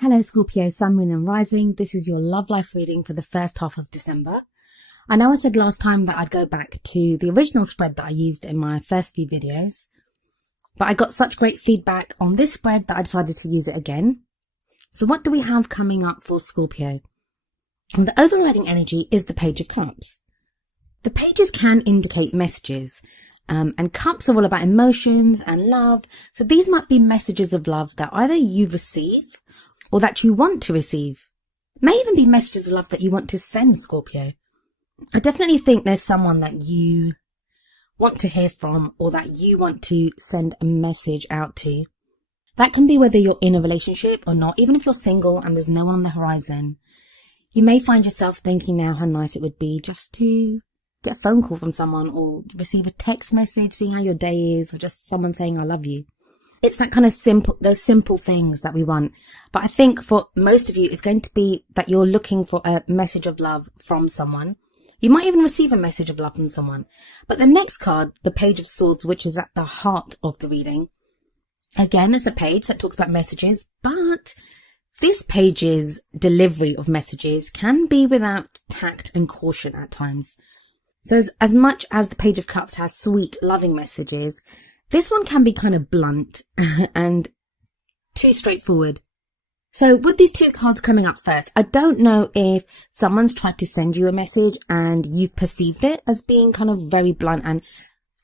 Hello Scorpio, Sun, Moon and Rising. This is your love life reading for the first half of December. I know I said last time that I'd go back to the original spread that I used in my first few videos, but I got such great feedback on this spread that I decided to use it again. So what do we have coming up for Scorpio? And the overriding energy is the Page of Cups. The pages can indicate messages, and cups are all about emotions and love. So these might be messages of love that either you receive or that you want to receive. May even be messages of love that you want to send, Scorpio. I definitely think there's someone that you want to hear from or that you want to send a message out to. That can be whether you're in a relationship or not. Even if you're single and there's no one on the horizon, you may find yourself thinking now how nice it would be just to get a phone call from someone or receive a text message, seeing how your day is, or just someone saying, I love you. It's that kind of those simple things that we want. But I think for most of you, it's going to be that you're looking for a message of love from someone. You might even receive a message of love from someone. But the next card, the Page of Swords, which is at the heart of the reading, again, it's a page that talks about messages, but this page's delivery of messages can be without tact and caution at times. So as much as the Page of Cups has sweet, loving messages, this one can be kind of blunt and too straightforward. So with these two cards coming up first, I don't know if someone's tried to send you a message and you've perceived it as being kind of very blunt and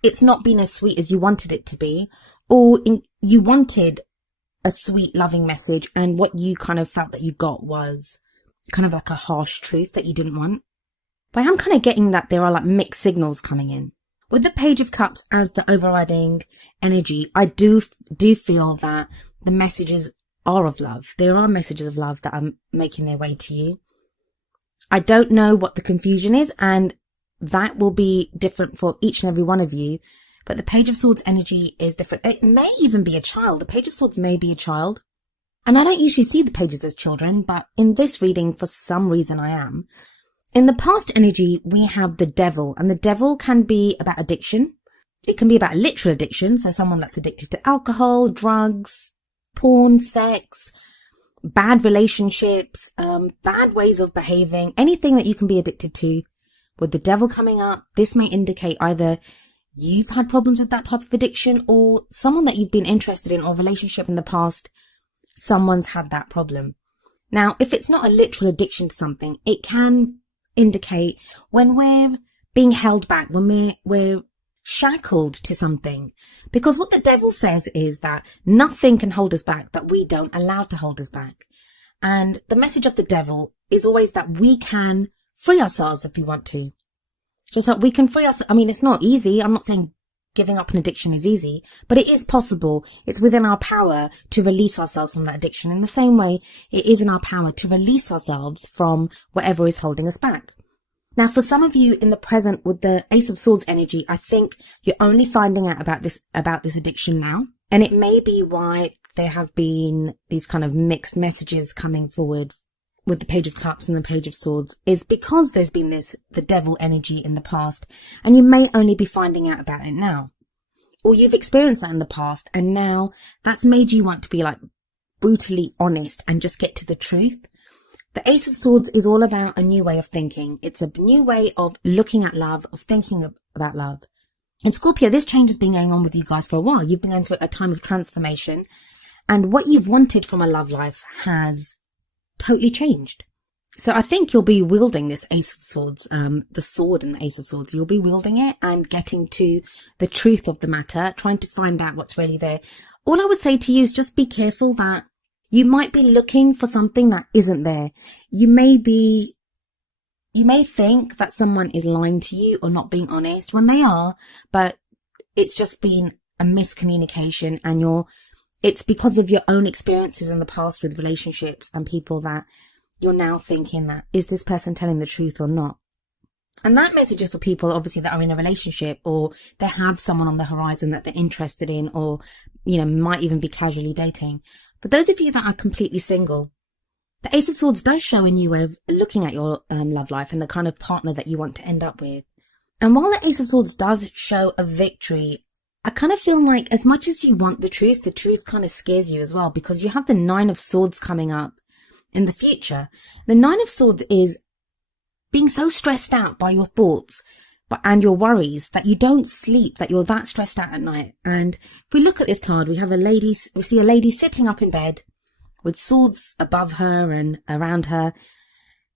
it's not been as sweet as you wanted it to be, or you wanted a sweet, loving message and what you kind of felt that you got was kind of like a harsh truth that you didn't want. But I am kind of getting that there are like mixed signals coming in. With the Page of Cups as the overriding energy, I do feel that the messages are of love. There are messages of love that are making their way to you. I don't know what the confusion is, and that will be different for each and every one of you. But the Page of Swords energy is different. It may even be a child. The Page of Swords may be a child. And I don't usually see the pages as children, but in this reading, for some reason I am. In the past energy, we have the Devil, and the Devil can be about addiction. It can be about literal addiction, so someone that's addicted to alcohol, drugs, porn, sex, bad relationships, bad ways of behaving, anything that you can be addicted to. With the Devil coming up, this may indicate either you've had problems with that type of addiction or someone that you've been interested in or a relationship in the past, someone's had that problem. Now, if it's not a literal addiction to something, it can indicate when we're being held back, when we're shackled to something. Because what the Devil says is that nothing can hold us back that we don't allow to hold us back. And the message of the Devil is always that we can free ourselves if we want to. Just like we can free ourselves. I mean, it's not easy. I'm not saying giving up an addiction is easy, but it is possible. It's within our power to release ourselves from that addiction. In the same way, it is in our power to release ourselves from whatever is holding us back. Now, for some of you in the present with the Ace of Swords energy, I think you're only finding out about this addiction now. And it may be why there have been these kind of mixed messages coming forward with the Page of Cups and the Page of Swords, is because there's been the Devil energy in the past, and you may only be finding out about it now. Or you've experienced that in the past, and now that's made you want to be like brutally honest and just get to the truth. The Ace of Swords is all about a new way of thinking. It's a new way of looking at love, of thinking about love. In Scorpio, this change has been going on with you guys for a while. You've been going through a time of transformation, and what you've wanted from a love life has totally changed. So I think you'll be wielding this Ace of Swords, the sword and the Ace of Swords. You'll be wielding it and getting to the truth of the matter, trying to find out what's really there. All I would say to you is just be careful that you might be looking for something that isn't there. You may think that someone is lying to you or not being honest when they are, but it's just been a miscommunication, and it's because of your own experiences in the past with relationships and people that you're now thinking that, is this person telling the truth or not? And that message is for people, obviously, that are in a relationship or they have someone on the horizon that they're interested in, or, might even be casually dating. For those of you that are completely single, the Ace of Swords does show a new way of looking at your love life and the kind of partner that you want to end up with. And while the Ace of Swords does show a victory, I kind of feel like as much as you want the truth kind of scares you as well, because you have the Nine of Swords coming up in the future. The Nine of Swords is being so stressed out by your thoughts and your worries that you don't sleep, that you're that stressed out at night. And if we look at this card, we see a lady sitting up in bed with swords above her and around her.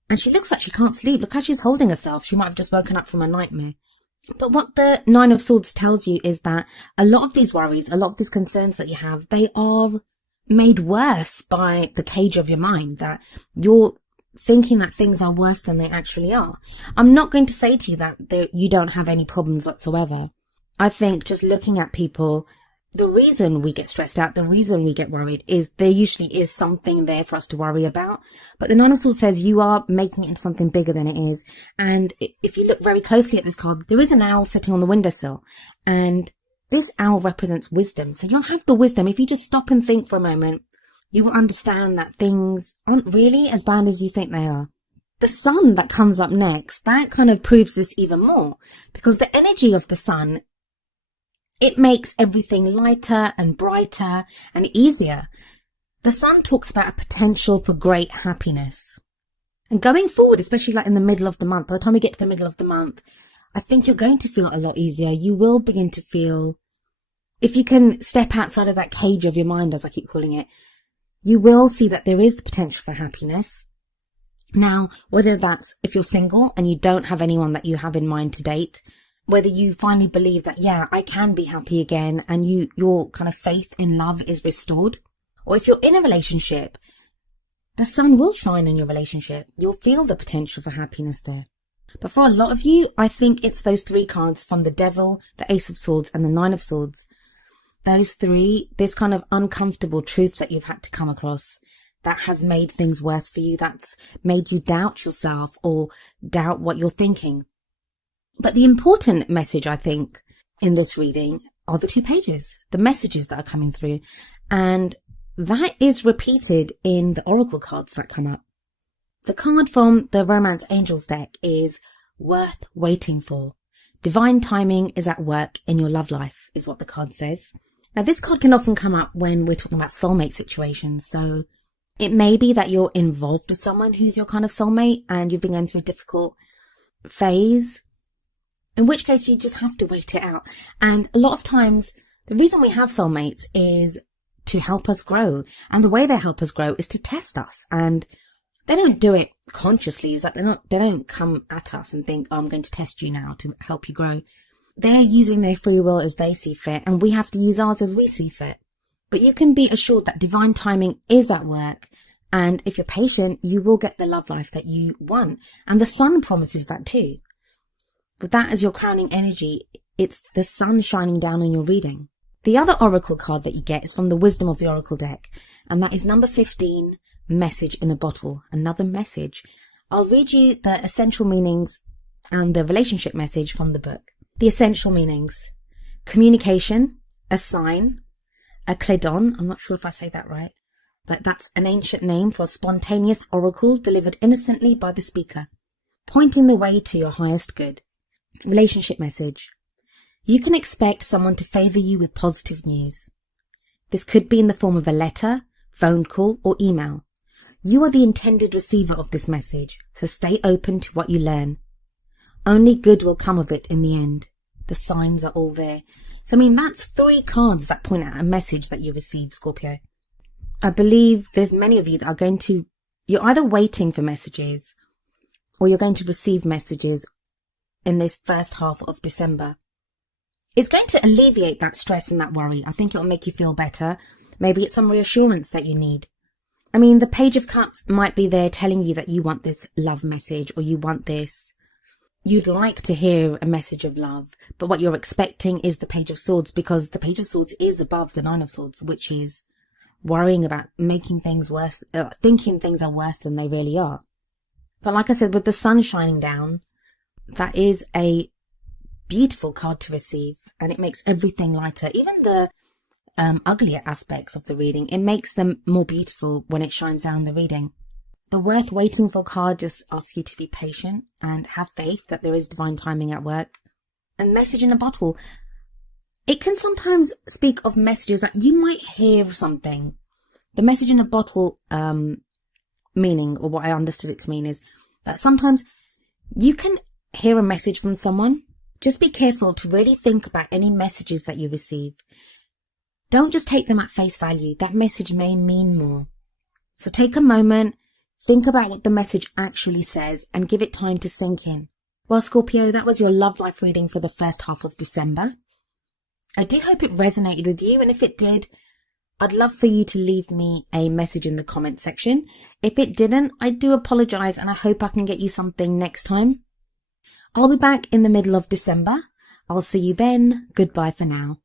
And she looks like she can't sleep. Look how she's holding herself. She might have just woken up from a nightmare. But what the Nine of Swords tells you is that a lot of these worries, a lot of these concerns that you have, they are made worse by the cage of your mind, that you're thinking that things are worse than they actually are. I'm not going to say to you that you don't have any problems whatsoever. I think just looking at people, the reason we get stressed out, the reason we get worried is there usually is something there for us to worry about. But the Nine of Swords says you are making it into something bigger than it is. And if you look very closely at this card, there is an owl sitting on the windowsill. And this owl represents wisdom. So you'll have the wisdom. If you just stop and think for a moment, you will understand that things aren't really as bad as you think they are. The sun that comes up next, that kind of proves this even more, because the energy of the sun, it makes everything lighter and brighter and easier. The sun talks about a potential for great happiness. And going forward, especially like in the middle of the month, by the time we get to the middle of the month, I think you're going to feel a lot easier. You will begin to feel, if you can step outside of that cage of your mind, as I keep calling it, you will see that there is the potential for happiness. Now, whether that's if you're single and you don't have anyone that you have in mind to date, whether you finally believe that, yeah, I can be happy again, and your kind of faith in love is restored, or if you're in a relationship, the sun will shine in your relationship. You'll feel the potential for happiness there. But for a lot of you, I think it's those three cards from the Devil, the Ace of Swords, and the Nine of Swords. Those three, this kind of uncomfortable truth that you've had to come across that has made things worse for you, that's made you doubt yourself or doubt what you're thinking. But the important message, I think, in this reading are the 2 pages, the messages that are coming through. And that is repeated in the oracle cards that come up. The card from the Romance Angels deck is worth waiting for. Divine timing is at work in your love life, is what the card says. Now, this card can often come up when we're talking about soulmate situations. So it may be that you're involved with someone who's your kind of soulmate and you've been going through a difficult phase, in which case you just have to wait it out. And a lot of times, the reason we have soulmates is to help us grow. And the way they help us grow is to test us. And they don't do it consciously. It's like they don't come at us and think, oh, I'm going to test you now to help you grow. They're using their free will as they see fit, and we have to use ours as we see fit. But you can be assured that divine timing is at work, and if you're patient, you will get the love life that you want. And the sun promises that too. With that as your crowning energy, it's the sun shining down on your reading. The other oracle card that you get is from the Wisdom of the Oracle deck, and that is number 15, Message in a Bottle, another message. I'll read you the essential meanings and the relationship message from the book. The essential meanings: communication, a sign, a cledon, I'm not sure if I say that right, but that's an ancient name for a spontaneous oracle delivered innocently by the speaker, pointing the way to your highest good. Relationship message: you can expect someone to favour you with positive news. This could be in the form of a letter, phone call, or email. You are the intended receiver of this message, so stay open to what you learn. Only good will come of it in the end. The signs are all there. So, I mean, that's 3 cards that point at a message that you received, Scorpio. I believe there's many of you that are you're either waiting for messages or you're going to receive messages in this first half of December. It's going to alleviate that stress and that worry. I think it'll make you feel better. Maybe it's some reassurance that you need. I mean, the Page of Cups might be there telling you that you want this love message, or you want this. You'd like to hear a message of love, but what you're expecting is the Page of Swords, because the Page of Swords is above the Nine of Swords, which is worrying about making things worse, thinking things are worse than they really are. But like I said, with the sun shining down, that is a beautiful card to receive, and it makes everything lighter. Even the uglier aspects of the reading, it makes them more beautiful when it shines down the reading. The worth waiting for card just asks you to be patient and have faith that there is divine timing at work. And message in a bottle, it can sometimes speak of messages that you might hear something. The message in a bottle meaning, or what I understood it to mean, is that sometimes you can hear a message from someone. Just be careful to really think about any messages that you receive. Don't just take them at face value. That message may mean more. So take a moment, think about what the message actually says, and give it time to sink in. Well, Scorpio, that was your love life reading for the first half of December. I do hope it resonated with you, and if it did, I'd love for you to leave me a message in the comment section. If it didn't, I do apologise, and I hope I can get you something next time. I'll be back in the middle of December. I'll see you then. Goodbye for now.